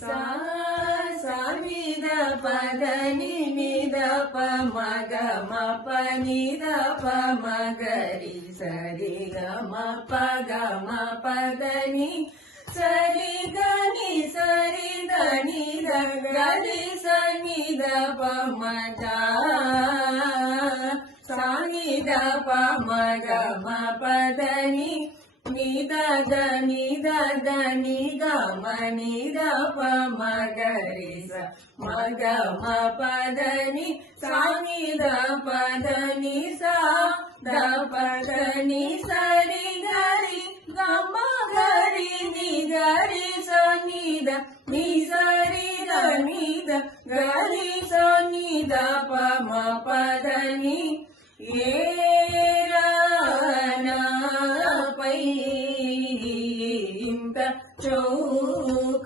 సా సనిద పదని నిద పమగ మపనిద పమగరి సరి గమ పగ మపదని సరి గని సరి దని గరి సనిద పమగ సనిద పమగ మపదని నిద నిద దని గమ నిద పమగరి స మగ మపదని సనిద పదని సా ద పదని సరి గరి గమ గరి ని గరి సనిద ని సరి నిద గరి సనిద పమ పదని ఏరానాపై ఇంత చౌకాసేయ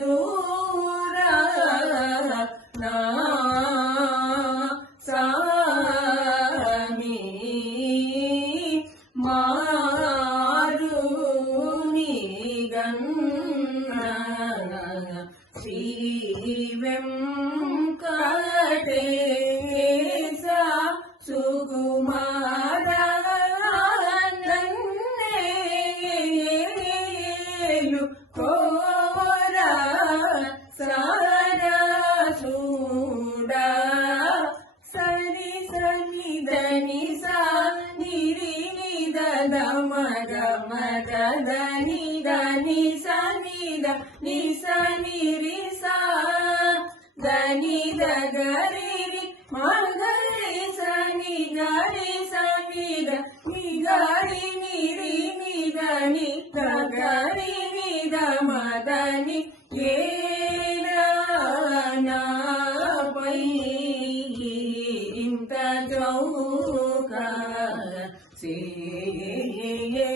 మేరాగూరా నా సామి మారుని గన్న శ్రీ వెంకటేశ సుకుమార నన్నేలు కోర సరసూడా సరి సని దని సా నిరి నిద దమ గమ దని దని సని ద ని సని రి సా దని ద గరి రి మగరి సని గరి సని ద ని గరి ని రి ని దని ద గరి ని ద మదని ఏరానాపై ఇంత చౌక సేయ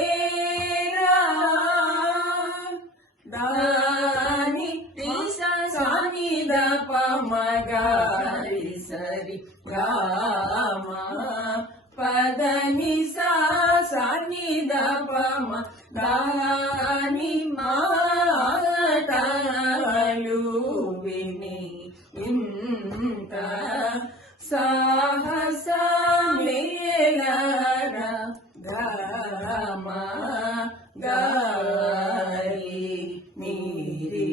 ఏరా దాని రిస సాని ద పమగరి సరి రామ పదని సా సాని ద పమ దాని మాటలు విని ఇంత సాహస మేళన గమ గరి నీరి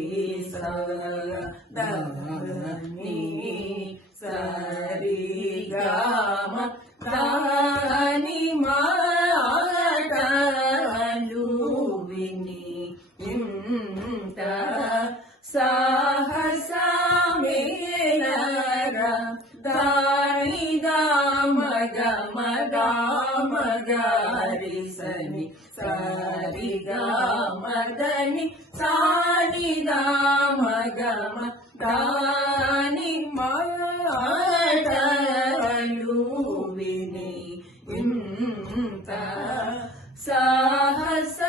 సని సరి గమ దాని మాటలు విని ఇంత సాహస మేళన దాని గమ గమ గరి సని సరి గమ దని సాని గమ గమ దాని మాటలు విని ఇంత సాహస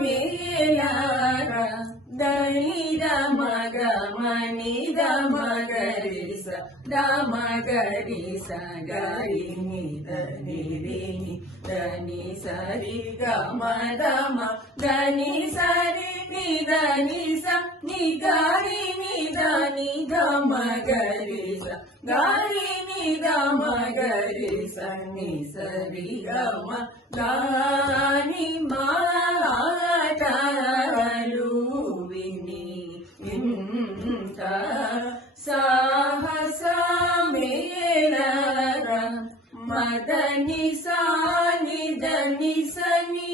మేళన దని దమ గమ ని దమ గరి స దమ గరి స గరి ని దని రి ని దని సరి గమ దమ దని సరి ని దని స ని గరి ని దని గమ గరి స గరి ని గమ గరి స ని సరి గమ దాని మాటలు విని ఇంత సాహస మేళన మదని సాని దని సని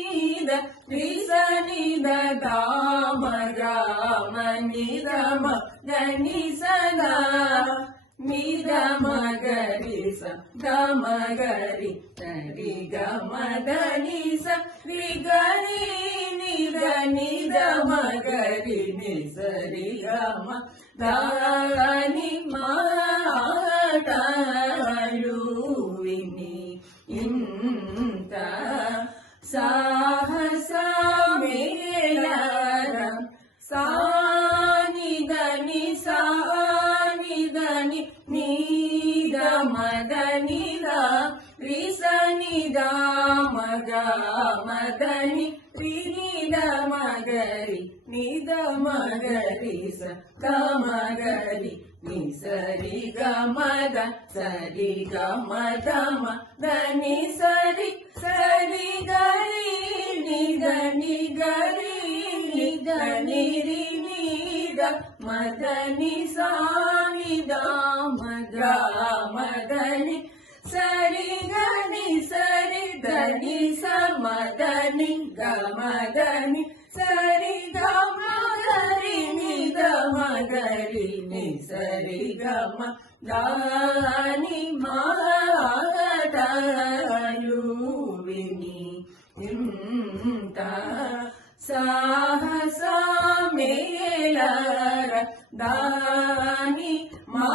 ద రి సని ద గామ గామ ని దమ దని సదా ని దమ గరి స గమ గరి రి గమ దని స రి గరి ని దని దమ గరి ని సరి గమ దాని మాటలు విని ఇంత సాహస మేళన సాని దని ని ద గమగరి ని సరి గమద సరి గమదమ దని సరి సరి గరి ని దని గరి ని దని రి ని ద మదని సాని మదని సరి గని సరి దని సమదని గమదని సరి గమగరి ని గమగరి ని సరి గమ దాని మాగదాలు విని ఇంత సాహస మేలర దాని మా